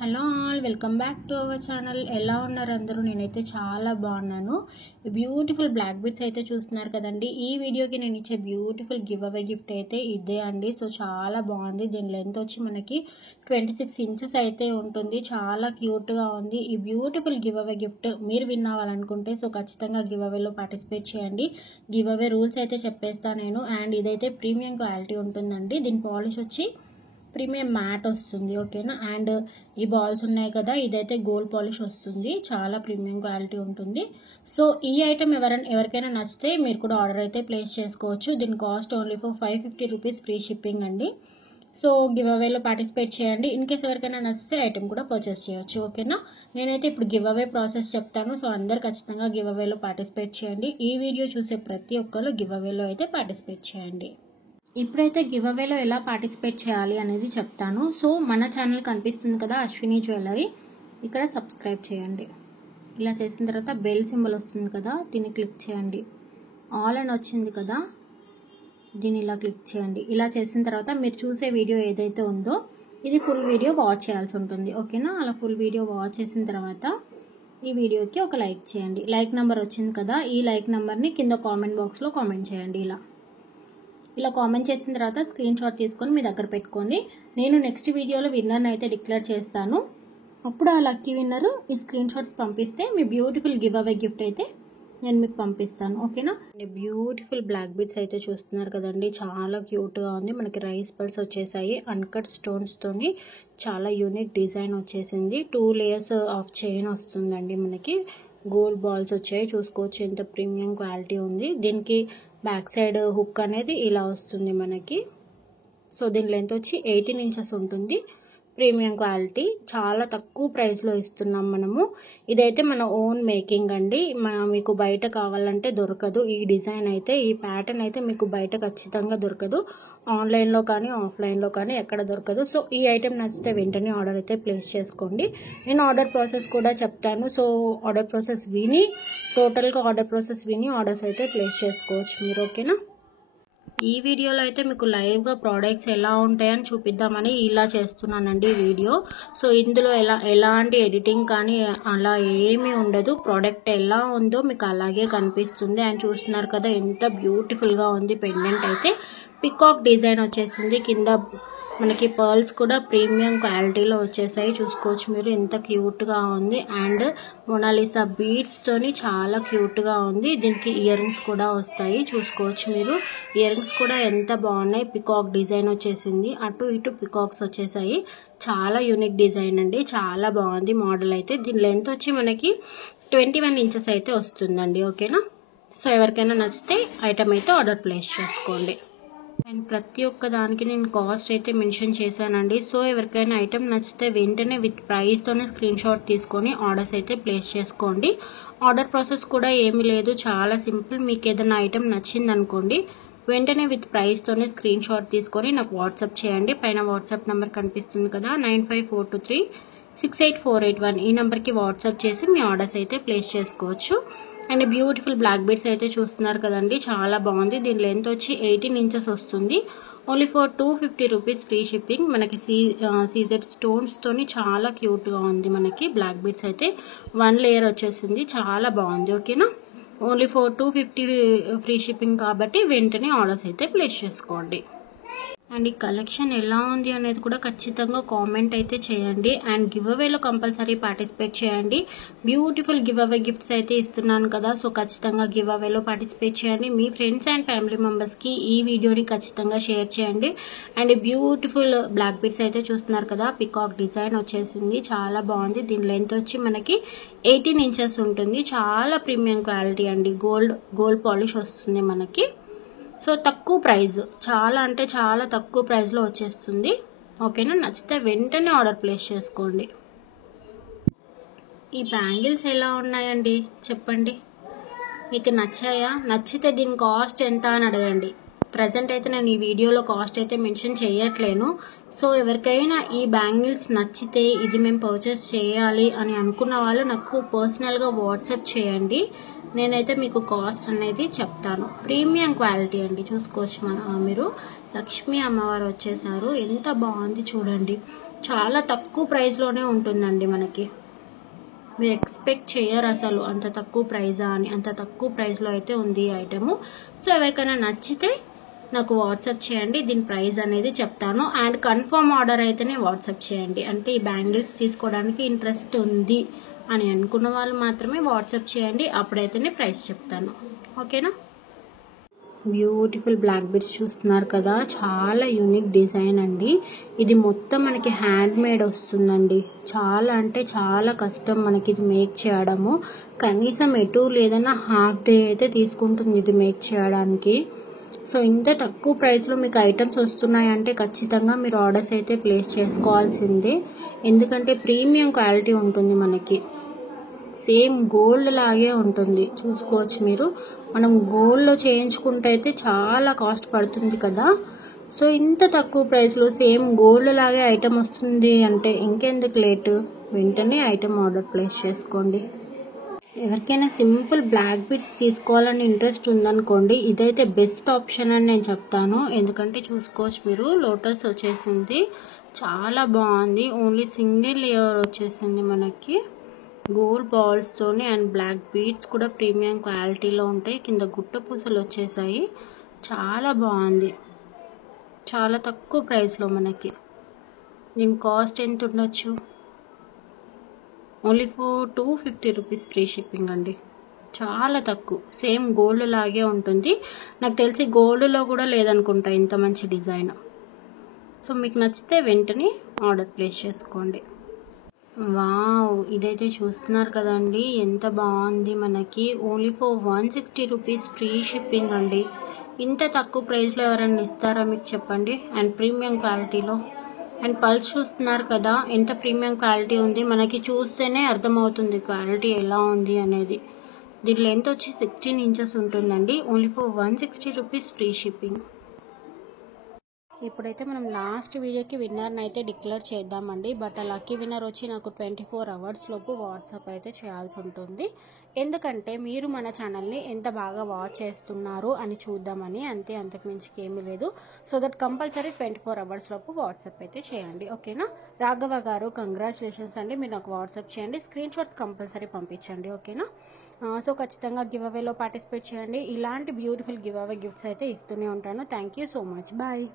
Hello all, welcome back to our channel. ఎలా ఉన్నారు అందరూ? నేనైతే చాలా బాగున్నాను. బ్యూటిఫుల్ బ్లాక్ బీడ్స్ అయితే చూస్తున్నారు కదండి. ఈ వీడియోకి నేను ఇచ్చే బ్యూటిఫుల్ గివ్ అవే గిఫ్ట్ అయితే ఇదే అండి. సో చాలా బాగుంది. దీని లెంత్ వచ్చి మనకి 26 ఇంచెస్ అయితే ఉంటుంది. చాలా క్యూట్గా ఉంది. ఈ బ్యూటిఫుల్ గివ్ అవే గిఫ్ట్ మీరు విన్ అవ్వాలనుకుంటే సో ఖచ్చితంగా గివ్ అవేలో పార్టిసిపేట్ చేయండి. గివ్ అవే రూల్స్ అయితే చెప్పేస్తాను నేను. అండ్ ఇదైతే ప్రీమియం క్వాలిటీ ఉంటుందండి. దీని పాలిష్ వచ్చి ప్రీమియం మ్యాట్ వస్తుంది, ఓకేనా. అండ్ ఈ బాల్స్ ఉన్నాయి కదా, ఇదైతే గోల్డ్ పాలిష్ వస్తుంది. చాలా ప్రీమియం క్వాలిటీ ఉంటుంది. సో ఈ ఐటమ్ ఎవరికైనా నచ్చితే మీరు కూడా ఆర్డర్ అయితే ప్లేస్ చేసుకోవచ్చు. దీని cost only for 550 rupees, free shipping అండి. సో గివ్ అవేలో పార్టిసిపేట్ చేయండి. ఇన్ కేస్ ఎవరికైనా నచ్చితే ఐటమ్ కూడా పర్చేస్ చేయొచ్చు, ఓకేనా. నేనైతే ఇప్పుడు గివ్ అవే ప్రాసెస్ చెప్తాను. సో అందరు ఖచ్చితంగా గివ్ అవేలో పార్టిసిపేట్ చేయండి. ఈ వీడియో చూసే ప్రతి ఒక్కరు గివ్ అవేలో అయితే పార్టిసిపేట్ చేయండి. ఇప్పుడైతే గివ్ అవేలో ఎలా పార్టిసిపేట్ చేయాలి అనేది చెప్తాను. సో మన ఛానల్ కనిపిస్తుంది కదా, అశ్విని జ్యువెలరీ, ఇక్కడ సబ్స్క్రైబ్ చేయండి. ఇలా చేసిన తర్వాత బెల్ సింబల్ వస్తుంది కదా, దీన్ని క్లిక్ చేయండి. ఆల్ అని వచ్చింది కదా, దీన్ని ఇలా క్లిక్ చేయండి. ఇలా చేసిన తర్వాత మీరు చూసే వీడియో ఏదైతే ఉందో ఇది ఫుల్ వీడియో వాచ్ చేయాల్సి ఉంటుంది, ఓకేనా. అలా ఫుల్ వీడియో వాచ్ చేసిన తర్వాత ఈ వీడియోకి ఒక లైక్ చేయండి. లైక్ నెంబర్ వచ్చింది కదా, ఈ లైక్ నెంబర్ని కింద కామెంట్ బాక్స్లో కామెంట్ చేయండి. ఇలా కామెంట్ చేసిన తర్వాత స్క్రీన్ షాట్ తీసుకొని మీ దగ్గర పెట్టుకోండి. నేను నెక్స్ట్ వీడియోలో విన్నర్ని అయితే డిక్లేర్ చేస్తాను. అప్పుడు ఆ లక్కీ విన్నర్ ఈ స్క్రీన్ షాట్స్ పంపిస్తే మీ బ్యూటిఫుల్ గివ్ అవే గిఫ్ట్ అయితే నేను మీకు పంపిస్తాను, ఓకేనా. బ్యూటిఫుల్ బ్లాక్ బీడ్స్ అయితే చూస్తున్నారు కదండి, చాలా క్యూట్గా ఉంది. మనకి రైస్ పల్స్ వచ్చేసాయి, అన్కట్ స్టోన్స్తోని చాలా యూనిక్ డిజైన్ వచ్చేసింది. 2 లేయర్స్ ఆఫ్ చైన్ వస్తుందండి. మనకి గోల్డ్ బాల్స్ వచ్చాయి, చూసుకోవచ్చు ఎంత ప్రీమియం క్వాలిటీ ఉంది. దీనికి బ్యాక్ సైడ్ హుక్ అనేది ఇలా వస్తుంది మనకి. సో దీని లెంత్ వచ్చి 18 ఇంచెస్ ఉంటుంది. ప్రీమియం క్వాలిటీ, చాలా తక్కువ ప్రైస్లో ఇస్తున్నాం మనము. ఇదైతే మన ఓన్ మేకింగ్ అండి. మీకు బయట కావాలంటే దొరకదు. ఈ డిజైన్ అయితే, ఈ ప్యాటర్న్ అయితే మీకు బయట ఖచ్చితంగా దొరకదు. ఆన్లైన్లో కానీ ఆఫ్లైన్లో కానీ ఎక్కడ దొరకదు. సో ఈ ఐటెం నచ్చితే వెంటనే ఆర్డర్ అయితే ప్లేస్ చేసుకోండి. నేను ఆర్డర్ ప్రాసెస్ కూడా చెప్తాను. సో ఆర్డర్ ప్రాసెస్ విని, టోటల్గా ఆర్డర్ ప్రాసెస్ విని ఆర్డర్స్ అయితే ప్లేస్ చేసుకోవచ్చు మీరు, ఓకేనా. ఈ వీడియోలో అయితే మీకు లైవ్గా ప్రోడక్ట్స్ ఎలా ఉంటాయని చూపిద్దామని ఇలా చేస్తున్నానండి వీడియో. సో ఇందులో ఎలాంటి ఎడిటింగ్ కానీ అలా ఏమీ ఉండదు. ప్రోడక్ట్ ఎలా ఉందో మీకు అలాగే కనిపిస్తుంది. అండ్ చూస్తున్నారు కదా ఎంత బ్యూటిఫుల్గా ఉంది. పెండెంట్ అయితే పికాక్ డిజైన్ వచ్చేసింది. కింద మనకి పర్ల్స్ కూడా ప్రీమియం క్వాలిటీలో వచ్చేసాయి, చూసుకోవచ్చు మీరు ఎంత క్యూట్గా ఉంది. అండ్ మొనాలిసా బీడ్స్తోని చాలా క్యూట్గా ఉంది. దీనికి ఇయర్ రింగ్స్ కూడా వస్తాయి, చూసుకోవచ్చు మీరు. ఇయర్ రింగ్స్ కూడా ఎంత బాగున్నాయి. పికాక్ డిజైన్ వచ్చేసింది, అటు ఇటు పికాక్స్ వచ్చేసాయి. చాలా యూనిక్ డిజైన్ అండి, చాలా బాగుంది మోడల్ అయితే. దీని లెంత్ వచ్చి మనకి 21 ఇంచెస్ అయితే వస్తుందండి, ఓకేనా. సో ఎవరికైనా నచ్చితే ఐటమ్ అయితే ఆర్డర్ ప్లేస్ చేసుకోండి. అండ్ ప్రతి ఒక్క దానికి నేను కాస్ట్ అయితే మెన్షన్ చేశానండి. సో ఎవరికైనా ఐటమ్ నచ్చితే వెంటనే విత్ ప్రైస్తోనే స్క్రీన్ షాట్ తీసుకొని ఆర్డర్స్ అయితే ప్లేస్ చేసుకోండి. ఆర్డర్ ప్రాసెస్ కూడా ఏమీ లేదు, చాలా సింపుల్. మీకు ఏదైనా ఐటమ్ నచ్చింది అనుకోండి, వెంటనే విత్ ప్రైస్తోనే స్క్రీన్ షాట్ తీసుకొని నాకు వాట్సాప్ చేయండి. పైన వాట్సాప్ నెంబర్ కనిపిస్తుంది కదా, 9542368481. ఈ నెంబర్కి వాట్సాప్ చేసి మీ ఆర్డర్స్ అయితే ప్లేస్ చేసుకోవచ్చు. అండ్ బ్యూటిఫుల్ బ్లాక్ బీడ్స్ అయితే చూస్తున్నారు కదండి, చాలా బాగుంది. దీని లెంత్ వచ్చి 18 ఇంచెస్ వస్తుంది. Only for 250 rupees, free shipping. మనకి సీజెడ్ స్టోన్స్తోని చాలా క్యూట్గా ఉంది. మనకి బ్లాక్ బీడ్స్ అయితే 1 లేయర్ వచ్చేసింది, చాలా బాగుంది, ఓకేనా. ఓన్లీ ఫర్ 250 ఫ్రీ షిప్పింగ్ కాబట్టి వెంటనే ఆర్డర్స్ అయితే ప్లేస్ చేసుకోండి. అండ్ ఈ కలెక్షన్ ఎలా ఉంది అనేది కూడా ఖచ్చితంగా కామెంట్ అయితే చేయండి. అండ్ గివ్ అవేలో కంపల్సరీ పార్టిసిపేట్ చేయండి. బ్యూటిఫుల్ గివ్ అవే గిఫ్ట్స్ అయితే ఇస్తున్నాను కదా, సో ఖచ్చితంగా గివ్ అవేలో పార్టిసిపేట్ చేయండి. మీ ఫ్రెండ్స్ అండ్ ఫ్యామిలీ మెంబర్స్కి ఈ వీడియోని ఖచ్చితంగా షేర్ చేయండి. అండ్ బ్యూటిఫుల్ బ్లాక్ బీడ్స్ అయితే చూస్తున్నారు కదా, పికాక్ డిజైన్ వచ్చేసింది, చాలా బాగుంది. దీని లెంత్ వచ్చి మనకి 18 ఇంచెస్ ఉంటుంది. చాలా ప్రీమియం క్వాలిటీ అండి, గోల్డ్ పాలిష్ వస్తుంది మనకి. సో తక్కువ ప్రైస్, చాలా అంటే చాలా తక్కువ ప్రైస్లో వచ్చేస్తుంది, ఓకేనా. నచ్చితే వెంటనే ఆర్డర్ ప్లేస్ చేసుకోండి. ఈ బ్యాంగిల్స్ ఎలా ఉన్నాయండి చెప్పండి, మీకు నచ్చాయా? నచ్చితే దీని కాస్ట్ ఎంత అని అడగండి. ప్రజెంట్ అయితే నేను ఈ వీడియోలో కాస్ట్ అయితే మెన్షన్ చేయట్లేను. సో ఎవరికైనా ఈ బ్యాంగిల్స్ నచ్చితే ఇది మేము పర్చేస్ చేయాలి అని అనుకున్న వాళ్ళు నాకు పర్సనల్గా వాట్సాప్ చేయండి. నేనైతే మీకు కాస్ట్ అనేది చెప్తాను. ప్రీమియం క్వాలిటీ అండి, చూసుకోవచ్చు మీరు. లక్ష్మీ అమ్మవారు వచ్చేసారు, ఎంత బాగుంది చూడండి. చాలా తక్కువ ప్రైస్లోనే ఉంటుందండి మనకి. మీరు ఎక్స్పెక్ట్ చేయరు అసలు అంత తక్కువ ప్రైజా అని. అంత తక్కువ ప్రైస్లో అయితే ఉంది ఈ ఐటెము. సో ఎవరికైనా నచ్చితే నాకు వాట్సాప్ చేయండి, దీని ప్రైస్ అనేది చెప్తాను. అండ్ కన్ఫర్మ్ ఆర్డర్ అయితేనే వాట్సాప్ చేయండి. అంటే ఈ బ్యాంగిల్స్ తీసుకోవడానికి ఇంట్రెస్ట్ ఉంది అని అనుకున్న వాళ్ళు మాత్రమే వాట్సాప్ చేయండి, అప్పుడైతేనే ప్రైస్ చెప్తాను. ఓకేనా? బ్యూటిఫుల్ బ్లాక్ బీడ్స్ చూస్తున్నారు కదా, చాలా యూనిక్ డిజైన్ అండి. ఇది మొత్తం మనకి హ్యాండ్ మేడ్ వస్తుందండి. చాలా అంటే చాలా కష్టం మనకి ఇది మేక్ చేయడము. కనీసం ఎటు లేదన్నా హాఫ్ డే అయితే తీసుకుంటుంది ఇది మేక్ చేయడానికి. సో ఇంత తక్కువ ప్రైస్లో మీకు ఐటమ్స్ వస్తున్నాయంటే ఖచ్చితంగా మీరు ఆర్డర్స్ అయితే ప్లేస్ చేసుకోవాల్సిందే. ఎందుకంటే ప్రీమియం క్వాలిటీ ఉంటుంది మనకి. సేమ్ గోల్డ్ లాగే ఉంటుంది, చూసుకోవచ్చు మీరు. మనం గోల్డ్లో చేయించుకుంటే అయితే చాలా కాస్ట్ పడుతుంది కదా. సో ఇంత తక్కువ ప్రైస్లో సేమ్ గోల్డ్ లాగే ఐటమ్ వస్తుంది అంటే ఇంకెందుకు లేటు, వెంటనే ఐటమ్ ఆర్డర్ ప్లేస్ చేసుకోండి. ఎవరికైనా సింపుల్ బ్లాక్ బీడ్స్ తీసుకోవాలని ఇంట్రెస్ట్ ఉందనుకోండి, ఇదైతే బెస్ట్ ఆప్షన్ అని నేను చెప్తాను. ఎందుకంటే చూసుకోవచ్చు మీరు, లోటస్ వచ్చేసింది, చాలా బాగుంది. ఓన్లీ సింగిల్ లేయర్ వచ్చేసింది మనకి గోల్డ్ బాల్స్తోని. అండ్ బ్లాక్ బీడ్స్ కూడా ప్రీమియం క్వాలిటీలో ఉంటాయి. కింద గుట్ట పూసలు వచ్చేసాయి. చాలా బాగుంది, చాలా తక్కువ ప్రైస్లో మనకి. దీని కాస్ట్ ఎంత ఉండొచ్చు? Only for 250 rupees free shipping అండి. చాలా తక్కువ. సేమ్ గోల్డ్ లాగే ఉంటుంది. నాకు తెలిసి గోల్డ్లో కూడా లేదనుకుంటా ఇంత మంచి డిజైన్. సో మీకు నచ్చితే వెంటనే ఆర్డర్ ప్లేస్ చేసుకోండి. వావ్, ఇదైతే చూస్తున్నారు కదండి, ఎంత బాగుంది మనకి. Only for 160 rupees free shipping అండి. ఇంత తక్కువ ప్రైస్లో ఎవరైనా ఇస్తారా మీకు చెప్పండి? అండ్ ప్రీమియం క్వాలిటీలో. అండ్ పల్స్ చూస్తున్నారు కదా, ఎంత ప్రీమియం క్వాలిటీ ఉంది. మనకి చూస్తేనే అర్థమవుతుంది క్వాలిటీ ఎలా ఉంది అనేది. దీని లెంత్ వచ్చి 16 ఇంచెస్ ఉంటుందండి. Only for 160 rupees free shipping. ఇప్పుడైతే మనం లాస్ట్ వీడియోకి విన్నర్ని అయితే డిక్లేర్ చేద్దామండి. బట్ ఆ లక్కీ విన్నర్ వచ్చి నాకు 24 అవర్స్ లోపు వాట్సాప్ అయితే చేయాల్సి ఉంటుంది. ఎందుకంటే మీరు మన ఛానల్ని ఎంత బాగా వాచ్ చేస్తున్నారు అని చూద్దామని, అంతే, అంతకుమించి ఏమీ లేదు. సో దట్ కంపల్సరీ 24 అవర్స్ లోపు వాట్సాప్ అయితే చేయండి. ఓకేనా? రాఘవ గారు, కంగ్రాచులేషన్స్ అండి. మీరు నాకు వాట్సాప్ చేయండి, స్క్రీన్ షాట్స్ కంపల్సరీ పంపించండి. ఓకేనా? సో ఖచ్చితంగా గివ్ అవేలో పార్టిసిపేట్ చేయండి. ఇలాంటి బ్యూటిఫుల్ గివ్ అవే గిఫ్ట్స్ అయితే ఇస్తూనే ఉంటాను. Thank you so much. Bye.